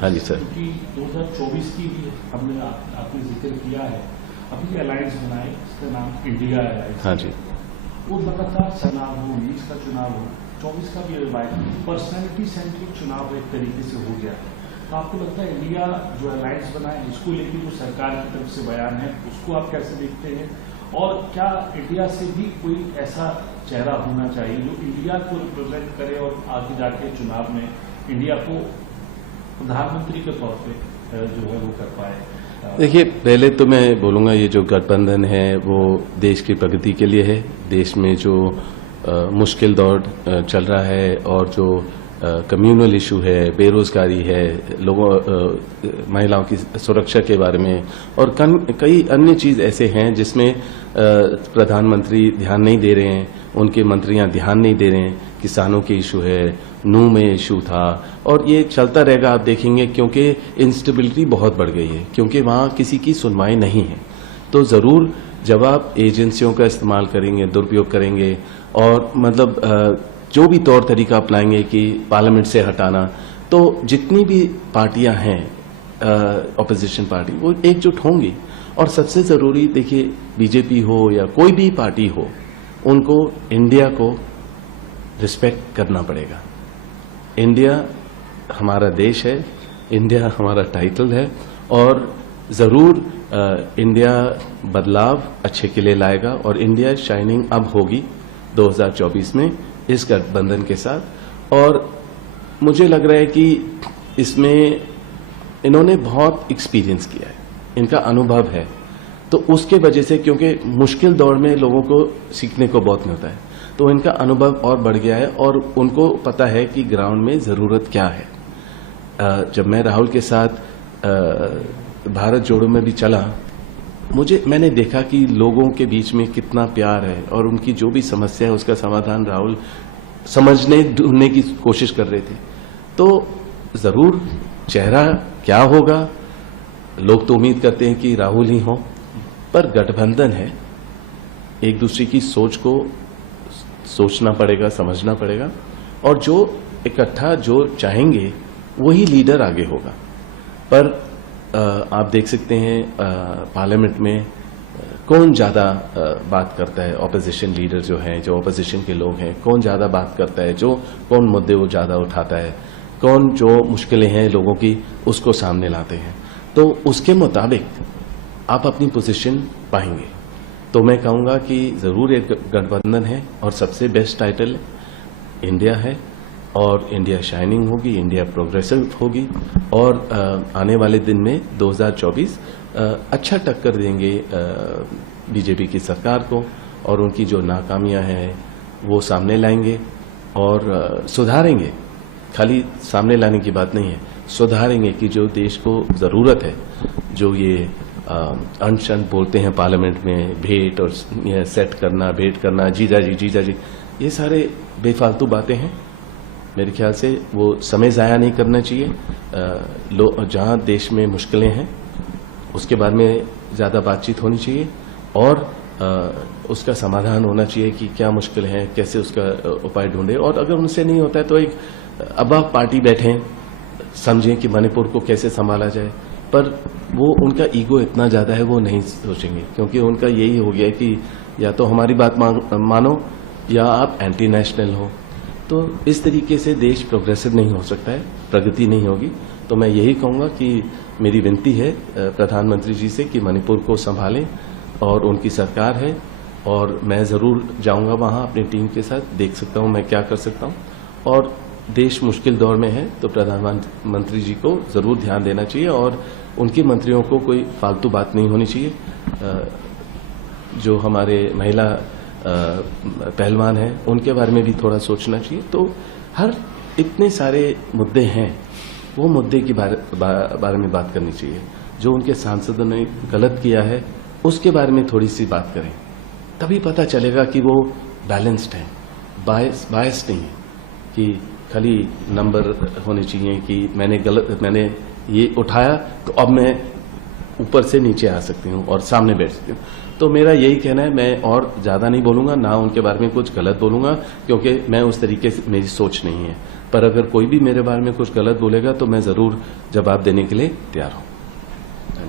हाँ जी सर। क्योंकि 2024 की भी हमने आपने जिक्र किया है, अभी अलायंस बनाए, इसका नाम इंडिया अलायंस। हाँ जी। वो लगातार चुनाव हो, 20 का चुनाव हो, 24 का भी पर्सनैलिटी सेंट्रिक चुनाव एक तरीके से हो गया। तो आपको लगता है इंडिया जो अलायंस बना है, इसको लेकर जो सरकार की तरफ से बयान है, उसको आप कैसे देखते हैं? और क्या इंडिया से भी कोई ऐसा चेहरा होना चाहिए जो इंडिया को रिप्रेजेंट करे और आगे जाके चुनाव में इंडिया को प्रधानमंत्री के तौर पे जो है वो कर पाए? देखिए, पहले तो मैं बोलूँगा ये जो गठबंधन है वो देश की प्रगति के लिए है। देश में जो मुश्किल दौर चल रहा है और जो कम्युनल इशू है, बेरोजगारी है, लोगों महिलाओं की सुरक्षा के बारे में और कई अन्य चीज़ ऐसे हैं जिसमें प्रधानमंत्री ध्यान नहीं दे रहे हैं, उनके मंत्रियां ध्यान नहीं दे रहे हैं। किसानों के इशू है, नू में इशू था और ये चलता रहेगा, आप देखेंगे, क्योंकि इंस्टेबिलिटी बहुत बढ़ गई है, क्योंकि वहाँ किसी की सुनवाई नहीं है। तो ज़रूर जब आप एजेंसियों का इस्तेमाल करेंगे, दुरुपयोग करेंगे और मतलब जो भी तौर तरीका अपनाएंगे कि पार्लियामेंट से हटाना, तो जितनी भी पार्टियां हैं ऑपोजिशन पार्टी वो एकजुट होंगी। और सबसे ज़रूरी देखिए, बीजेपी हो या कोई भी पार्टी हो, उनको इंडिया को रिस्पेक्ट करना पड़ेगा। इंडिया हमारा देश है, इंडिया हमारा टाइटल है और ज़रूर इंडिया बदलाव अच्छे के लिए लाएगा और इंडिया शाइनिंग अब होगी 2024 में इस गठबंधन के साथ। और मुझे लग रहा है कि इसमें इन्होंने बहुत एक्सपीरियंस किया है, इनका अनुभव है, तो उसके वजह से, क्योंकि मुश्किल दौर में लोगों को सीखने को बहुत मिलता है, तो इनका अनुभव और बढ़ गया है और उनको पता है कि ग्राउंड में ज़रूरत क्या है। जब मैं राहुल के साथ भारत जोड़ो में भी चला, मैंने देखा कि लोगों के बीच में कितना प्यार है और उनकी जो भी समस्या है उसका समाधान राहुल समझने ढूंढने की कोशिश कर रहे थे। तो ज़रूर चेहरा क्या होगा, लोग तो उम्मीद करते हैं कि राहुल ही हो, पर गठबंधन है, एक दूसरे की सोच को सोचना पड़ेगा, समझना पड़ेगा और जो इकट्ठा जो चाहेंगे वही लीडर आगे होगा। पर आप देख सकते हैं पार्लियामेंट में कौन ज़्यादा बात करता है, ऑपोजिशन लीडर जो हैं, जो ऑपोजिशन के लोग हैं, कौन ज़्यादा बात करता है, जो कौन मुद्दे वो ज़्यादा उठाता है, कौन जो मुश्किलें हैं लोगों की उसको सामने लाते हैं, तो उसके मुताबिक आप अपनी पोजीशन पाएंगे। तो मैं कहूँगा कि ज़रूर एक गठबंधन है और सबसे बेस्ट टाइटल इंडिया है और इंडिया शाइनिंग होगी, इंडिया प्रोग्रेसिव होगी और आने वाले दिन में 2024 अच्छा टक्कर देंगे बीजेपी की सरकार को और उनकी जो नाकामियां हैं वो सामने लाएंगे और सुधारेंगे। खाली सामने लाने की बात नहीं है, सुधारेंगे कि जो देश को ज़रूरत है, जो ये अनशन बोलते हैं पार्लियामेंट में, भेंट और ये सेट करना, भेंट करना, जीजा जी, ये सारे बेफालतू बातें हैं। मेरे ख्याल से वो समय ज़ाया नहीं करना चाहिए। जहाँ देश में मुश्किलें हैं उसके बारे में ज़्यादा बातचीत होनी चाहिए और उसका समाधान होना चाहिए कि क्या मुश्किल है, कैसे उसका उपाय ढूंढे। और अगर उनसे नहीं होता है तो एक अबा पार्टी बैठें, समझें कि मणिपुर को कैसे संभाला जाए, पर वो उनका ईगो इतना ज़्यादा है वो नहीं सोचेंगे, क्योंकि उनका यही हो गया कि या तो हमारी बात मानो या आप एंटी नेशनल हो। तो इस तरीके से देश प्रोग्रेसिव नहीं हो सकता है, प्रगति नहीं होगी। तो मैं यही कहूँगा कि मेरी विनती है प्रधानमंत्री जी से कि मणिपुर को संभालें और उनकी सरकार है और मैं ज़रूर जाऊँगा वहाँ अपनी टीम के साथ, देख सकता हूँ मैं क्या कर सकता हूँ। और देश मुश्किल दौर में है तो प्रधानमंत्री जी को ज़रूर ध्यान देना चाहिए और उनके मंत्रियों को कोई फालतू बात नहीं होनी चाहिए। जो हमारे महिला पहलवान हैं उनके बारे में भी थोड़ा सोचना चाहिए। तो हर इतने सारे मुद्दे हैं, वो मुद्दे के बारे में बात करनी चाहिए। जो उनके सांसदों ने गलत किया है उसके बारे में थोड़ी सी बात करें, तभी पता चलेगा कि वो बैलेंस्ड है, बायस नहीं है कि खाली नंबर होने चाहिए कि मैंने ये उठाया तो अब मैं ऊपर से नीचे आ सकती हूँ और सामने बैठ सकती हूँ। तो मेरा यही कहना है, मैं और ज्यादा नहीं बोलूंगा, ना उनके बारे में कुछ गलत बोलूंगा, क्योंकि मैं उस तरीके से, मेरी सोच नहीं है। पर अगर कोई भी मेरे बारे में कुछ गलत बोलेगा तो मैं जरूर जवाब देने के लिए तैयार हूँ।